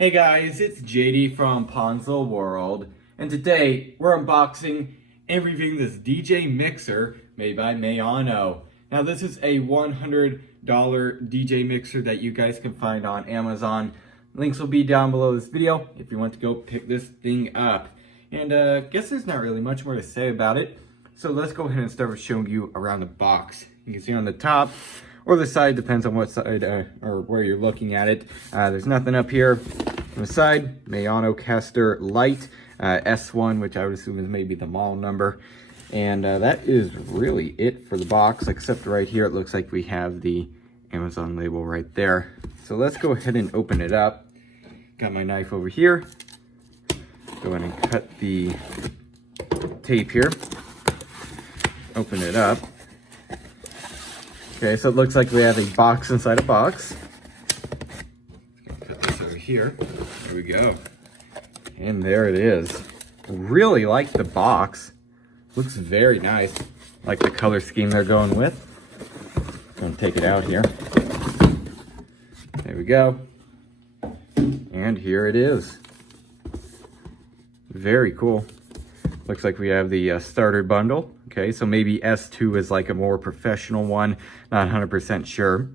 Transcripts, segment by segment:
Hey guys, it's JD from Ponzo World, and today we're unboxing and reviewing this DJ mixer made by Maono. Now this is a $100 DJ mixer that you guys can find on Amazon. Links will be down below this video if you want to go pick this thing up. And I guess there's not really much more to say about it, so let's go ahead and start with showing you around the box. You can see on the top, or the side, depends on what side or where you're looking at it. There's nothing up here. On the side, Maonocaster Lite S1, which I would assume is maybe the model number. And that is really it for the box, except right here it looks like we have the Amazon label right there. So let's go ahead and open it up. Got my knife over here. Go ahead and cut the tape here. Open it up. Okay, so it looks like we have a box inside a box. Put this over here. There we go. And there it is. Really like the box. Looks very nice. Like the color scheme they're going with. Gonna take it out here. There we go. And here it is. Very cool. Looks like we have the starter bundle. Okay, so maybe S2 is like a more professional one. Not 100% sure.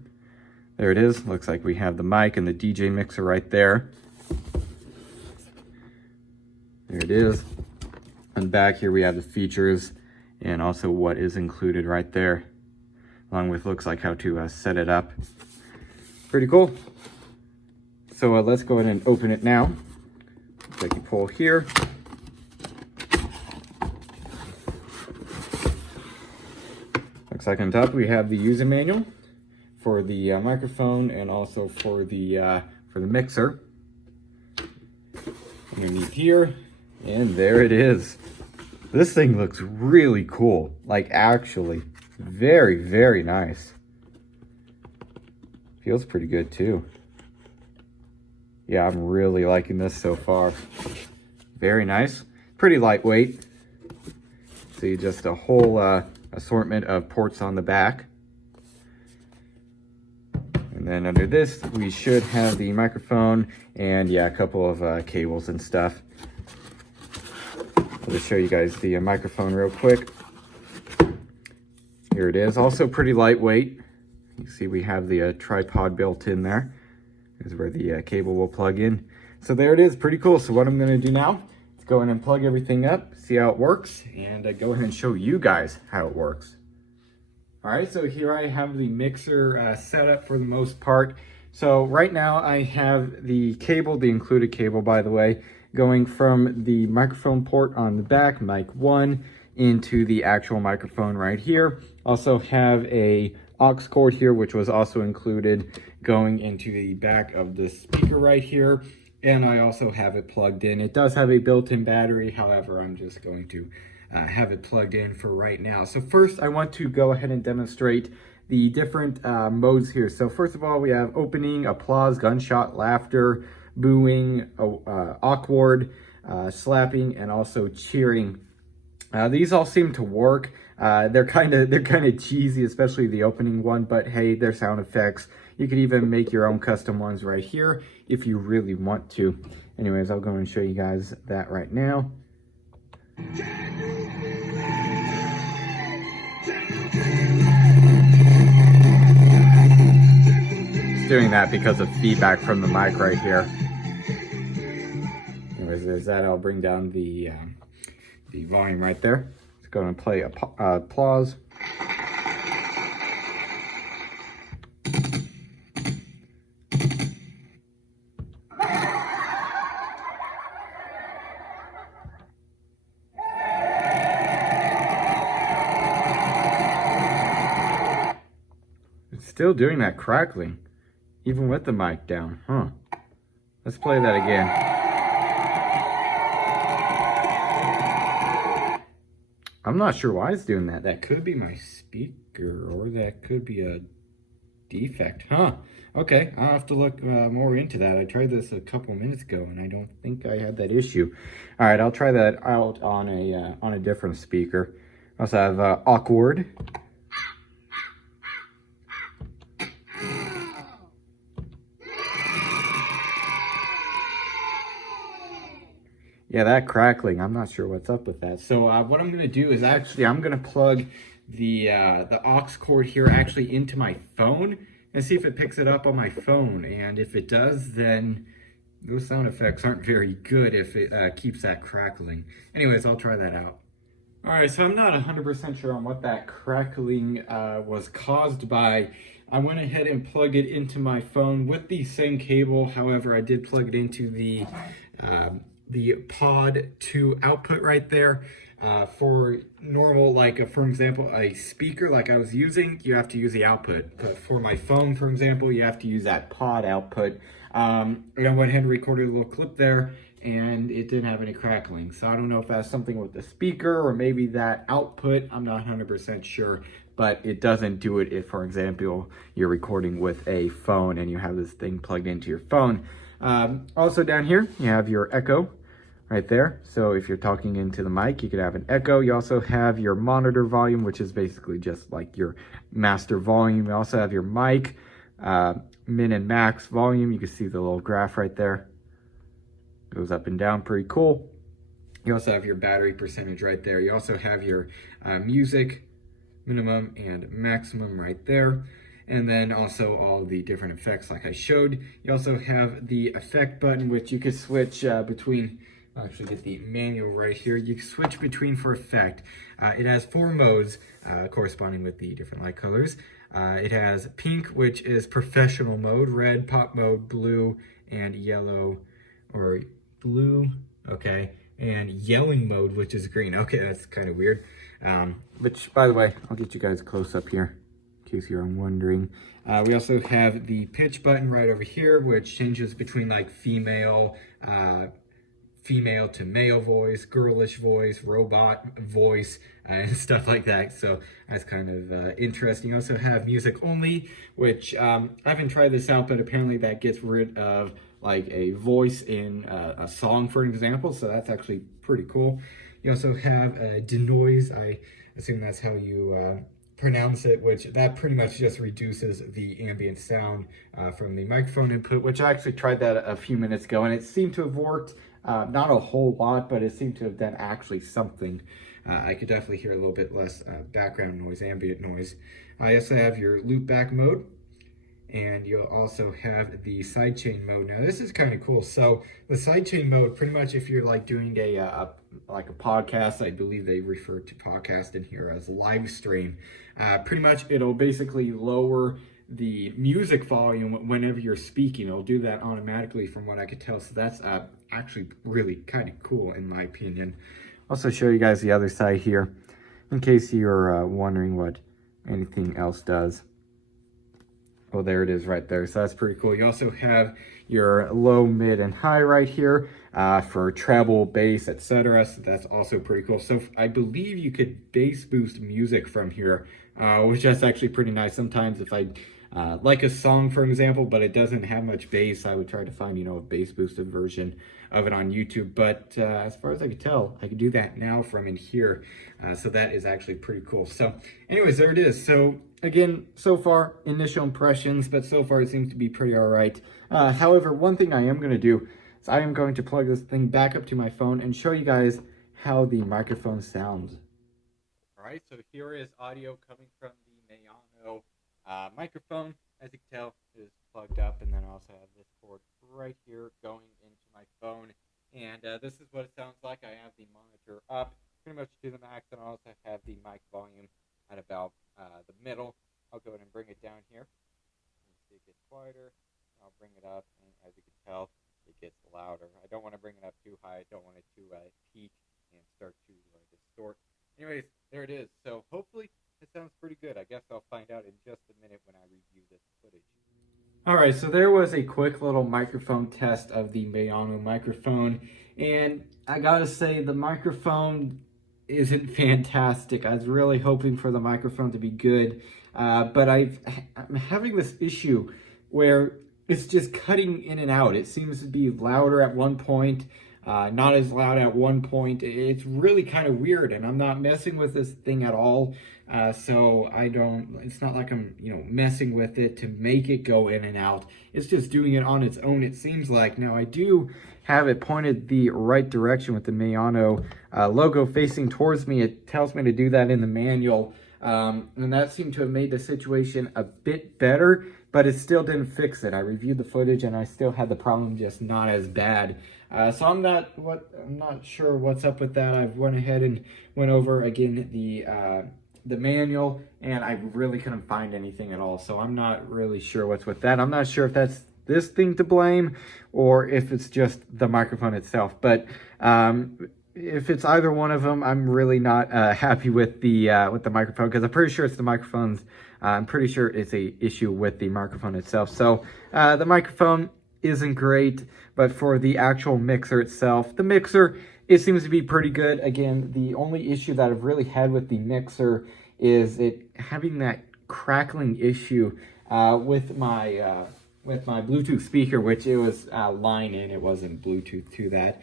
There it is. Looks like we have the mic and the DJ mixer right there. There it is. On the back here we have the features and also what is included right there. Along with looks like how to set it up. Pretty cool. So let's go ahead and open it now. So I can pull here. Looks like on top we have the user manual for the microphone and also for the mixer. Underneath here, and there it is. This thing looks really cool. Like actually, very, very nice. Feels pretty good too. Yeah, I'm really liking this so far. Very nice. Pretty lightweight. See, just a whole assortment of ports on the back. And then under this, we should have the microphone and yeah, a couple of cables and stuff. I'll just show you guys the microphone real quick. Here it is, also pretty lightweight. You see we have the tripod built in there. This is where the cable will plug in. So there it is, pretty cool. So what I'm gonna do now is go in and plug everything up, see how it works, and go ahead and show you guys how it works. All right, so here I have the mixer set up for the most part. So right now I have the cable, the included cable by the way, going from the microphone port on the back, mic 1, into the actual microphone right here. Also have a aux cord here, which was also included, going into the back of the speaker right here. And I also have it plugged in. It does have a built-in battery, however, I'm just going to have it plugged in for right now. So first I want to go ahead and demonstrate the different modes here. So first of all, we have opening, applause, gunshot, laughter, booing, awkward, slapping, and also cheering. These all seem to work. They're kind of cheesy, especially the opening one, but hey, they're sound effects. You could even make your own custom ones right here if you really want to. Anyways, I'll go and show you guys that right now. It's doing that because of feedback from the mic right here. Anyways, there's that. I'll bring down the volume right there. Let's go and play applause. It's still doing that crackling, even with the mic down, huh? Let's play that again. I'm not sure why it's doing that. That could be my speaker, or that could be a defect, huh? Okay, I'll have to look more into that. I tried this a couple minutes ago, and I don't think I had that issue. All right, I'll try that out on a different speaker. I also have awkward. Yeah, that crackling, I'm not sure what's up with that. So what I'm gonna do is actually, I'm gonna plug the aux cord here actually into my phone and see if it picks it up on my phone. And if it does, then those sound effects aren't very good if it keeps that crackling. Anyways, I'll try that out. All right, so I'm not 100% sure on what that crackling was caused by. I went ahead and plugged it into my phone with the same cable. However, I did plug it into the pod 2 output right there. For normal, like for example, a speaker like I was using, you have to use the output. But for my phone, for example, you have to use that pod output. And I went ahead and recorded a little clip there, and it didn't have any crackling. So I don't know if that's something with the speaker or maybe that output. I'm not 100% sure, but it doesn't do it if, for example, you're recording with a phone and you have this thing plugged into your phone. Also down here, you have your echo right there. So if you're talking into the mic, you could have an echo. You also have your monitor volume, which is basically just like your master volume. You also have your mic, min and max volume. You can see the little graph right there. Goes up and down, pretty cool. You also have your battery percentage right there. You also have your music minimum and maximum right there. And then also all the different effects like I showed. You also have the effect button, which you can switch between. I'll actually get the manual right here. You can switch between for effect. It has 4 modes corresponding with the different light colors. It has pink, which is professional mode, red, pop mode, blue, and yellow, or blue, okay, and yelling mode, which is green. Okay, that's kind of weird. Which, by the way, I'll get you guys close up here in case you're wondering. We also have the pitch button right over here, which changes between like female to male voice, girlish voice, robot voice, and stuff like that. So that's kind of interesting. You also have music only, which I haven't tried this out, but apparently that gets rid of like a voice in a song, for example. So that's actually pretty cool. You also have denoise. I assume that's how you pronounce it, which that pretty much just reduces the ambient sound from the microphone input, which I actually tried that a few minutes ago, and it seemed to have worked. Not a whole lot, but it seemed to have done actually something. I could definitely hear a little bit less background noise, ambient noise. I also have your loop back mode, and you'll also have the sidechain mode. Now this is kind of cool. So the sidechain mode, pretty much if you're like doing like a podcast, I believe they refer to podcast in here as live stream. Pretty much it'll basically lower the music volume whenever you're speaking. It'll do that automatically from what I could tell. So that's actually really kind of cool in my opinion. Also show you guys the other side here in case you're wondering what anything else does. Oh, there it is right there. So that's pretty cool. You also have your low, mid, and high right here for treble, bass, etc. So that's also pretty cool. So I believe you could bass boost music from here, which is actually pretty nice. Sometimes if I like a song, for example, but it doesn't have much bass, I would try to find, a bass boosted version of it on YouTube. But as far as I could tell, I could do that now from in here. So that is actually pretty cool. So anyways, there it is. So again, so far, initial impressions, but so far it seems to be pretty all right. However, one thing I am going to do is I am going to plug this thing back up to my phone and show you guys how the microphone sounds. All right, so here is audio coming from the Maono microphone. As you can tell, it is plugged up, and then I also have this cord right here going into my phone. And this is what it sounds like. I have the monitor up pretty much to the max, and I also have the mic volume at about the middle. I'll go ahead and bring it down here. You can see it gets quieter. I'll bring it up, and as you can tell, it gets louder. I don't want to bring it up too high. I don't want it to peak and start to distort. Anyways, there it is. So hopefully it sounds pretty good. I guess I'll find out in just a minute when I review this footage. All right, so there was a quick little microphone test of the Maono microphone, and I gotta say the microphone isn't fantastic. I was really hoping for the microphone to be good, but I'm having this issue where it's just cutting in and out. It seems to be louder at one point, not as loud at one point. It's really kind of weird, and I'm not messing with this thing at all. So it's not like I'm, messing with it to make it go in and out. It's just doing it on its own, it seems like. Now, I do have it pointed the right direction with the Maono logo facing towards me. It tells me to do that in the manual. And that seemed to have made the situation a bit better, but it still didn't fix it. I reviewed the footage and I still had the problem, just not as bad. So I'm not sure what's up with that. I went ahead and went over again the manual, and I really couldn't find anything at all. So I'm not really sure what's with that. I'm not sure if that's this thing to blame or if it's just the microphone itself. But if it's either one of them, I'm really not happy with the microphone, because I'm pretty sure it's the microphones. I'm pretty sure it's a issue with the microphone itself. So the microphone isn't great, but for the actual mixer itself, the mixer, it seems to be pretty good. Again, the only issue that I've really had with the mixer is it having that crackling issue with my Bluetooth speaker, which it was line in, it wasn't Bluetooth to that.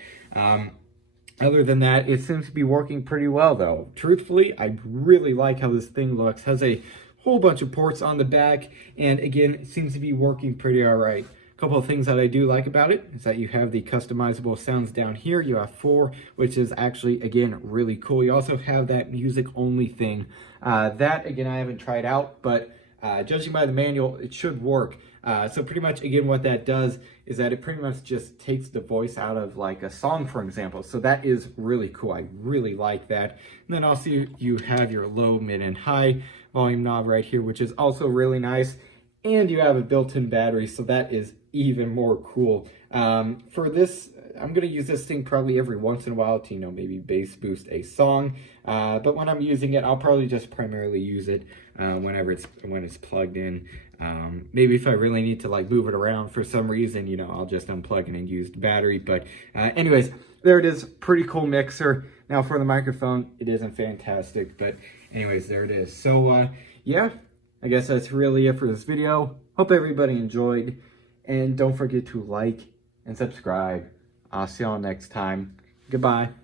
Other than that, it seems to be working pretty well, though. Truthfully, I really like how this thing looks. Has a whole bunch of ports on the back, and again, it seems to be working pretty all right. A couple of things that I do like about it is that you have the customizable sounds down here. You have 4, which is actually, again, really cool. You also have that music-only thing. That, again, I haven't tried out, but judging by the manual, it should work. So pretty much, again, what that does is that it pretty much just takes the voice out of like a song, for example. So that is really cool. I really like that. And then also you have your low, mid, and high volume knob right here, which is also really nice. And you have a built-in battery, so that is even more cool. For this, I'm going to use this thing probably every once in a while to, maybe bass boost a song. But when I'm using it, I'll probably just primarily use it when it's plugged in. Maybe if I really need to like move it around for some reason, I'll just unplug it and use the battery. But anyways, there it is. Pretty cool mixer. Now for the microphone, it isn't fantastic, but anyways, there it is. So yeah, I guess that's really it for this video. Hope everybody enjoyed, and don't forget to like and subscribe. I'll see y'all next time. Goodbye.